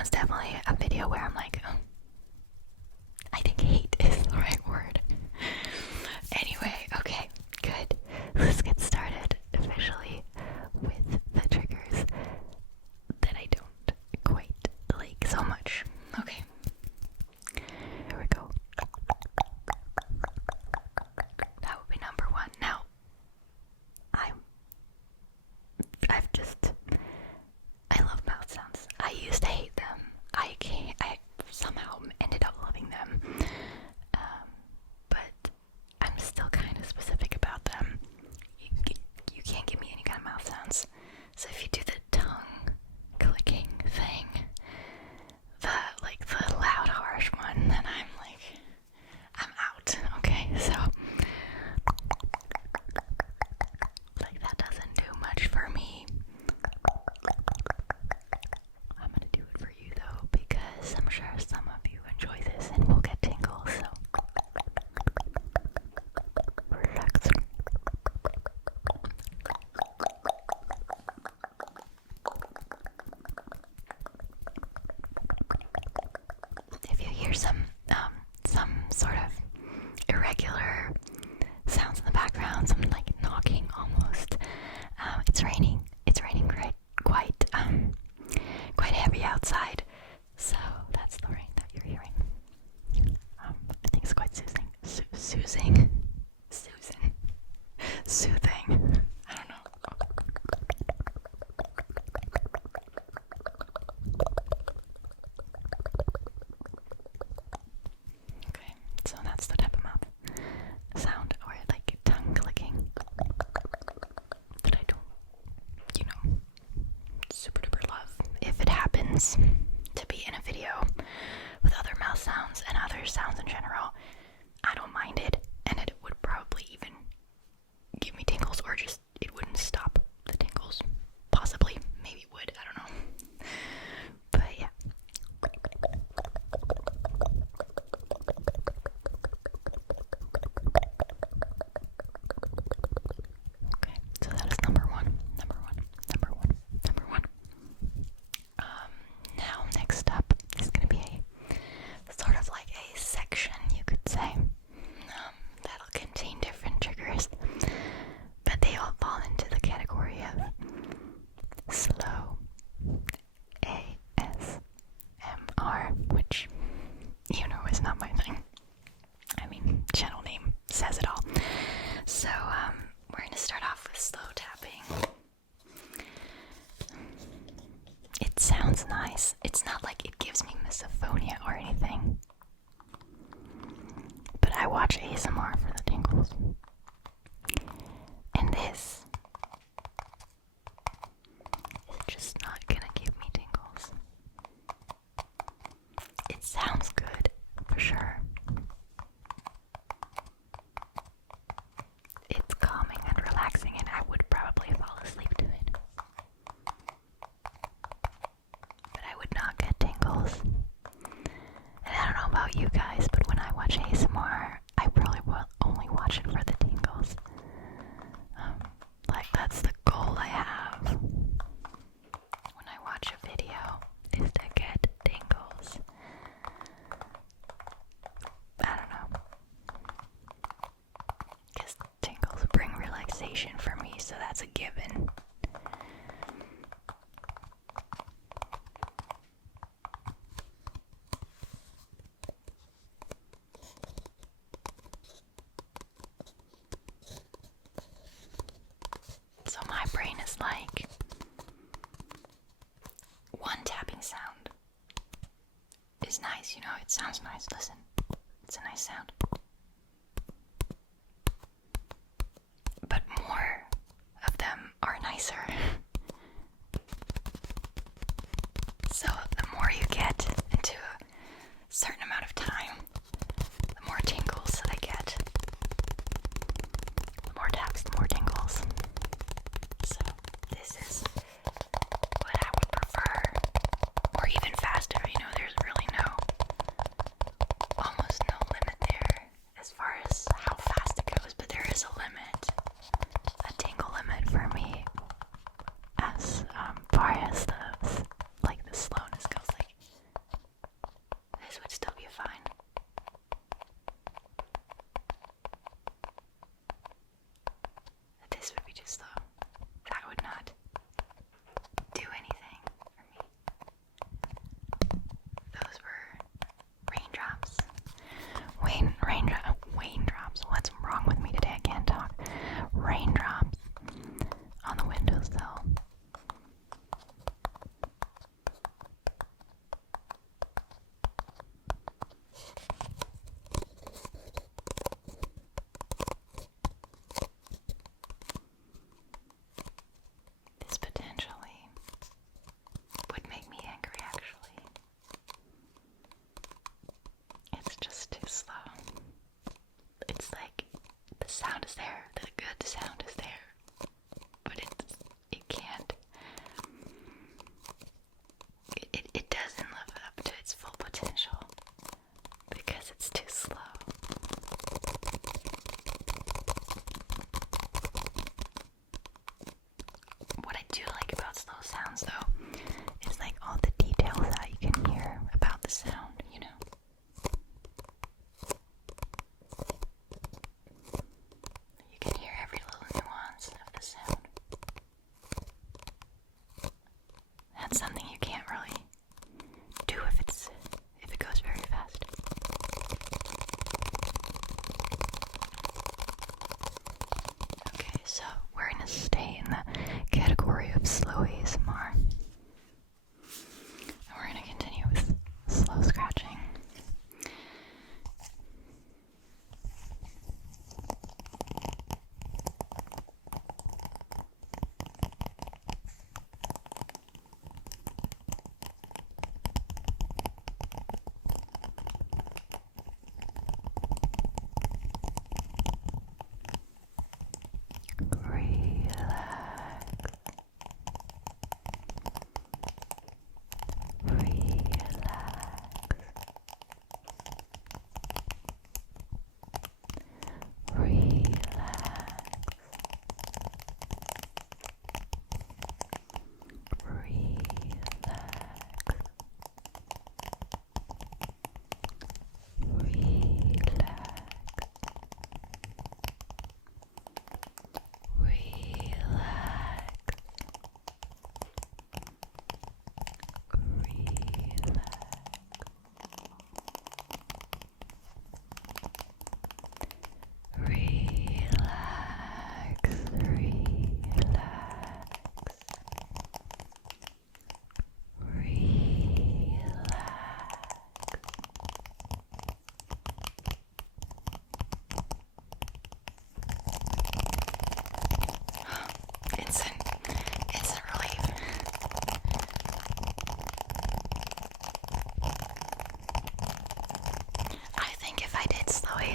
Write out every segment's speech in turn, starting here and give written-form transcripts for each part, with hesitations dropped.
one's definitely a video where I'm like, oh, I think hate is the right word. Anyway, okay, good. Let's get started officially with the triggers that I don't quite like so much. Okay, here we go. That would be number one. Now, I love mouth sounds. I used to hate them. I somehow ended up loving them. But I'm still kind of specific about them. You can't give me any kind of mouth sounds. So if you do the tongue clicking thing, the loud harsh one, then I'm out. Okay, so that doesn't do much for me. I'm gonna do it for you though, because I'm sure some of you enjoy this and will get tingles, so relax. If you hear some sort of irregular sounds in the background, some knocking almost, it's raining. It's raining quite heavy outside, so that's the rain that you're hearing. I think it's quite soothing. Soothing. I don't know. Okay, so that's the type of mouth sound, or tongue clicking, that I don't, super duper love. If it happens to be in a video with other mouth sounds and other sounds in general, I don't mind it, and it would probably even give me tingles, or just it wouldn't stop the tingles. Possibly, maybe it would, I don't know. But yeah. Okay, so that is number one. Now next up is gonna be a sort of like a section, you could say, that'll contain different triggers, but they all fall into the category of slow ASMR, which is not my thing. I mean, channel name says it all. So we're gonna start off with slow tapping. It sounds nice. It's not like it gives me misophonia or anything, but I watch ASMR for the tingles, and this is just not gonna give me tingles. It sounds good, for sure. It's calming and relaxing, and I would probably fall asleep to it, but I would not get tingles. And I don't know about you guys, but when I watch ASMR, I probably will only watch it for the tingles. That's the goal I have when I watch a video, is to get tingles. I don't know, because tingles bring relaxation for me, so that's a given. So my brain is like, one tapping sound is nice, it sounds nice. Listen, it's a nice sound. But more of them are nicer. So the more you get into a certain amount of time, the more tingles I get. The more taps, the more tingles. So this is what I would prefer, or even faster. There's really almost no limit there as far as how fast it goes, but there is a limit, a tingle limit for me, as far as the slowness goes.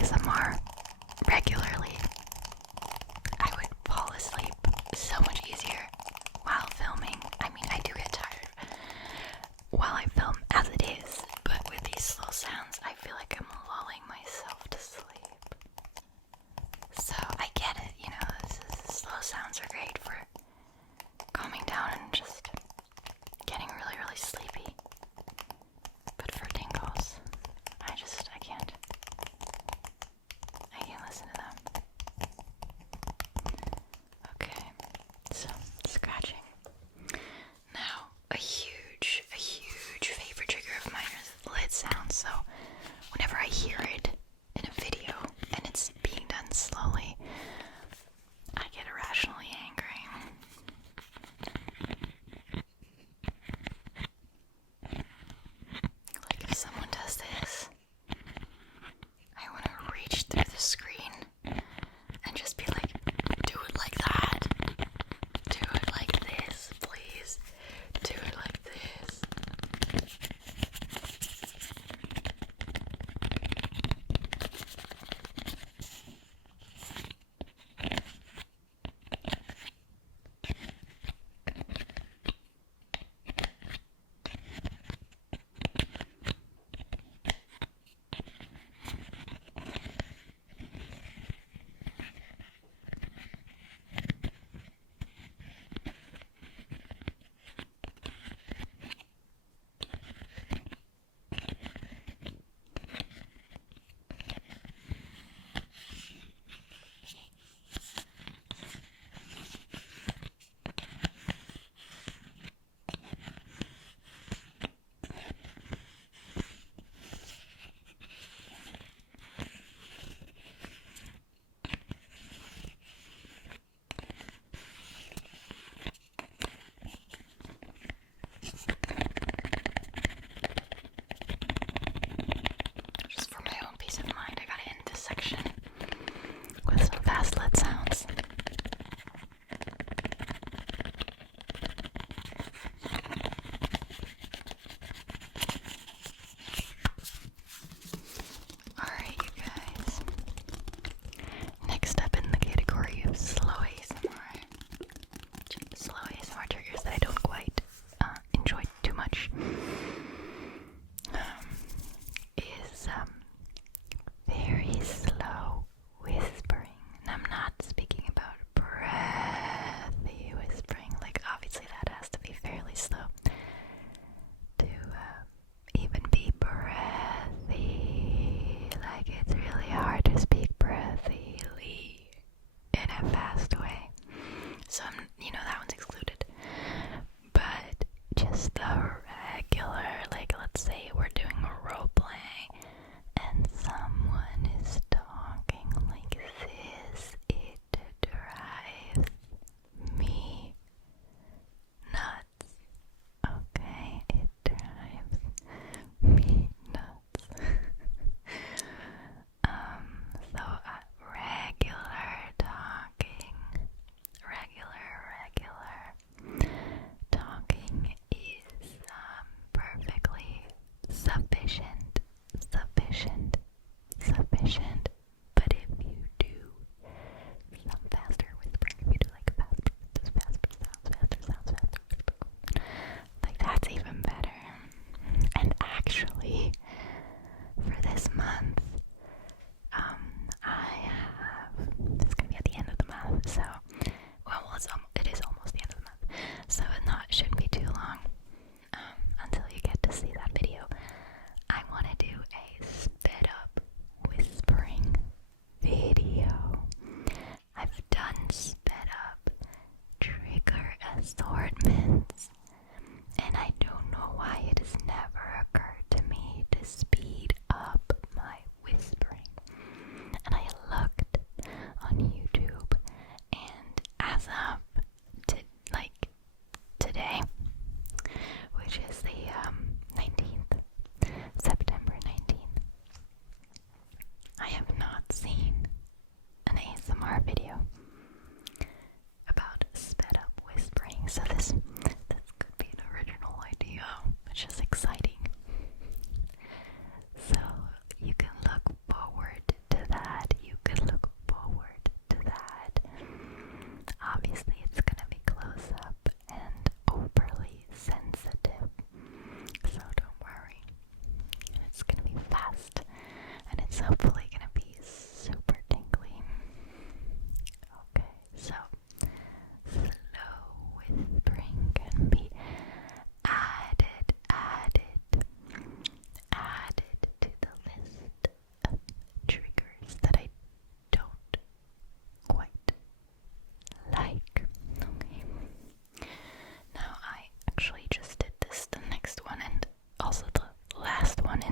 ASMR regularly, I would fall asleep so much easier while filming. I mean, I do get tired while I film as it is, but with these slow sounds, I feel like I'm lulling myself to sleep. So I get it, you know, slow sounds are great for calming down and just getting really, really sleepy. But for tingles, I can't. I can't listen to them. Okay, so scratching. Now, a huge favorite trigger of mine is lid sounds. So whenever I hear it in a video and it's being done slowly, I get irrationally angry. Like if someone does this, I want to reach through the screen and just be like, do it like that. Do it like this, please. Do it like this.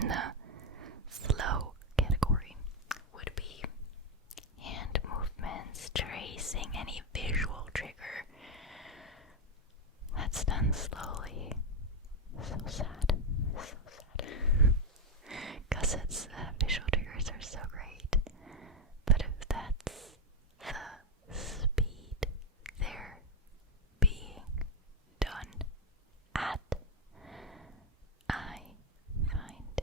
in the slow category would be hand movements, tracing, any visual trigger that's done slowly. So sad. So sad. Because it's visual triggers are so great. But if that's the speed they're being done at, I find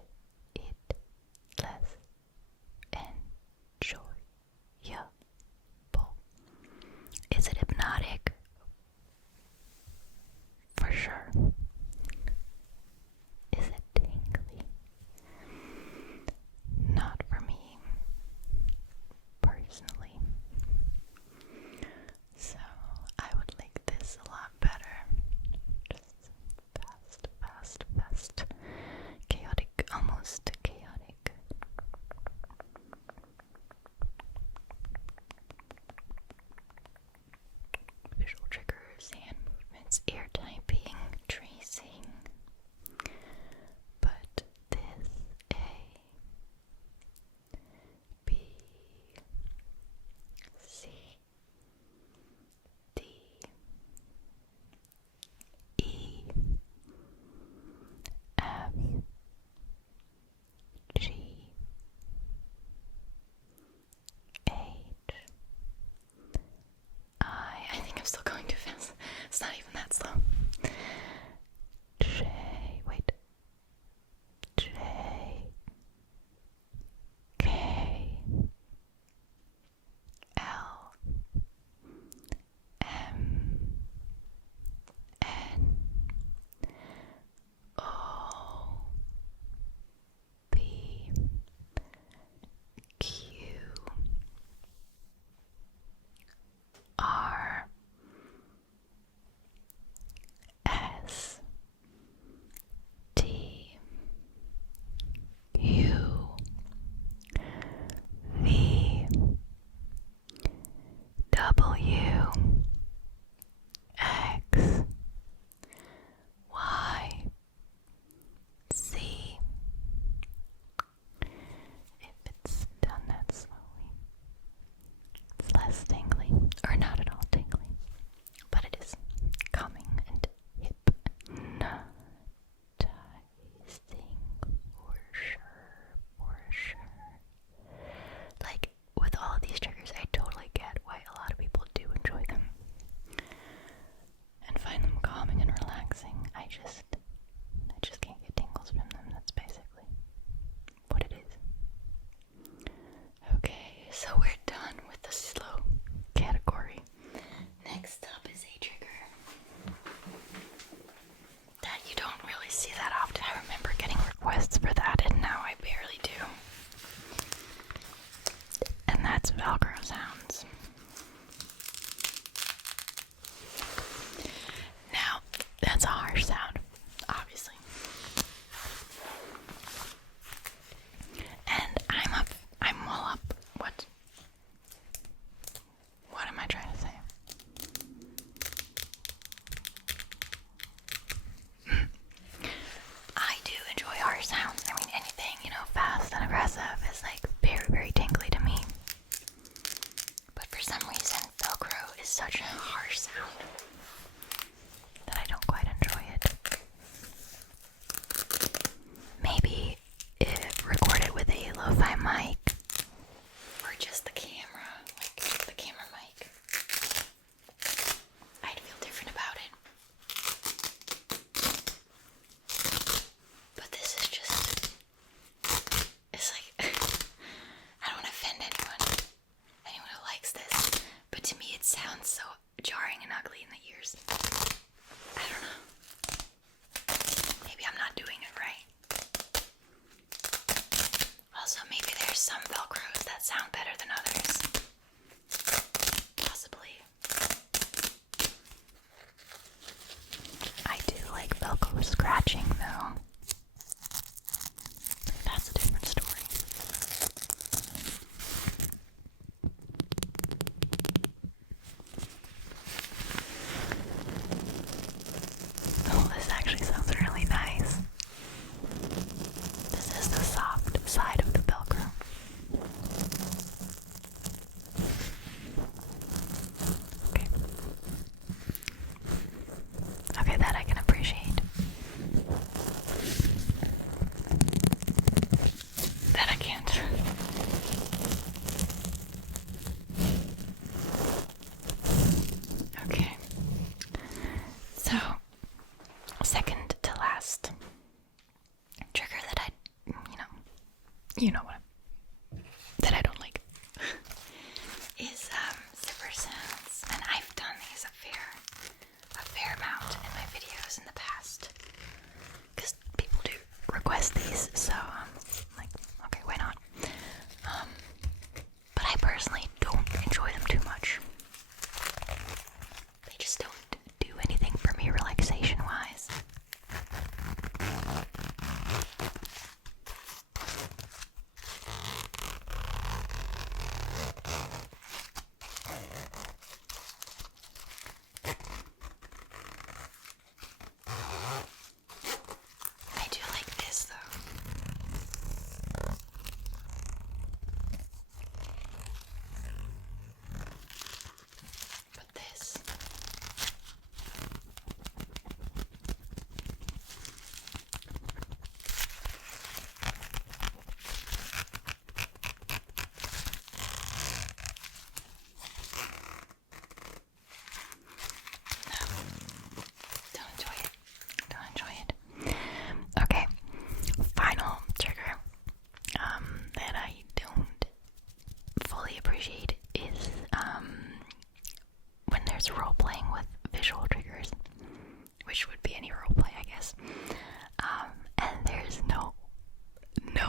you know what, that I don't like, is zipper sounds. And I've done these a fair amount in my videos in the past, because people do request these, so like, okay, why not? But I personally don't enjoy them too much. They just don't do anything for me relaxation-wise. I do like this though. But this. No. Don't enjoy it. Don't enjoy it. Okay. Final trigger that I don't fully appreciate is when there's role playing with visual triggers, which would be any role play, I guess. And there's no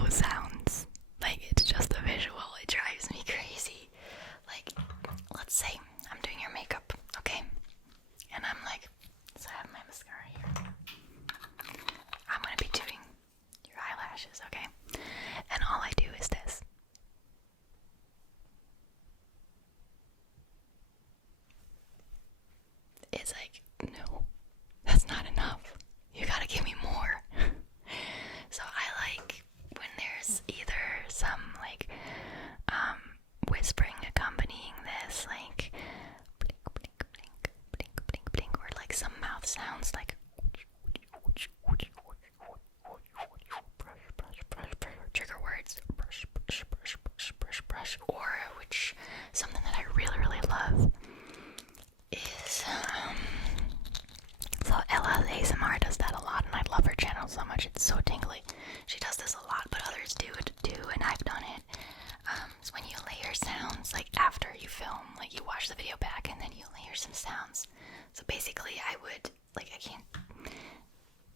sounds. Like, it's just a visual. It drives me crazy. Like, let's say I'm doing your makeup, okay? And I'm like, so I have my mascara here. I'm gonna be doing your eyelashes, okay? And all I do is this. It's like, no, that's not enough. You gotta give me more. So I like when there's either some like whispering accompanying this, like blink, blink, blink, blink, blink, blink, or like some mouth sounds like trigger words, brush, brush, brush, brush, brush, brush, or which something that I really, really love is so Ella ASMR does that a lot, and I love her channel so much. It's so tingly. She does this a lot, but others do it too, and I've done it. It's when you layer sounds, like after you film, like you watch the video back and then you layer some sounds. So basically I would, like, I can't,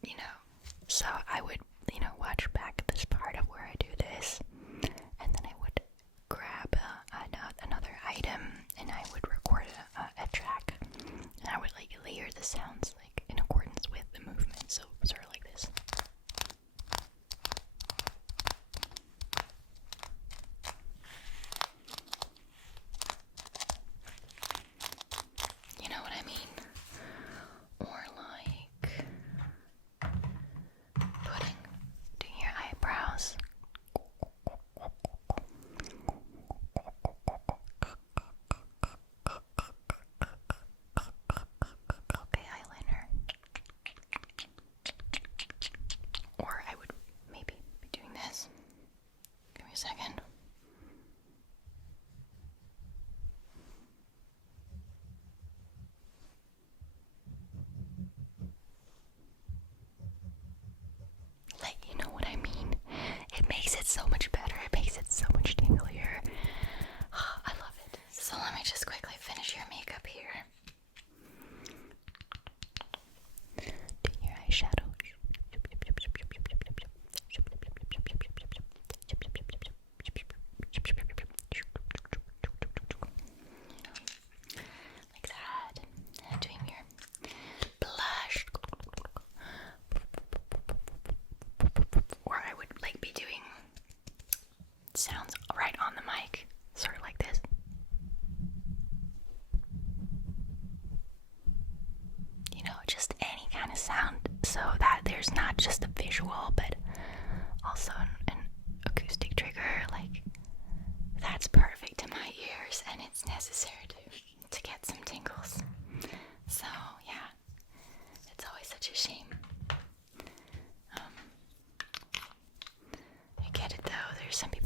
you know, so I would, you know, watch back this part of where I do this, and then I would grab another item, and I would record a track, and I would like layer the sounds like in accordance with the movement, so sort of like this. You know what I mean? Or like doing your eyebrows. Okay, eyeliner. Or I would maybe be doing this. Give me a second. Like, you know what I mean? It makes it so much better. It makes it so much tinglier. I love it. So let me just quickly finish your makeup here. Do your eyeshadow. Like that. And doing your blush. Or I would like be doing sounds right on the mic, sort of like this. You know, just any kind of sound, so that there's not just a visual, but also an acoustic trigger. Like, that's perfect to my ears, and it's necessary to get some tingles. So yeah, it's always such a shame. I get it though, there's some people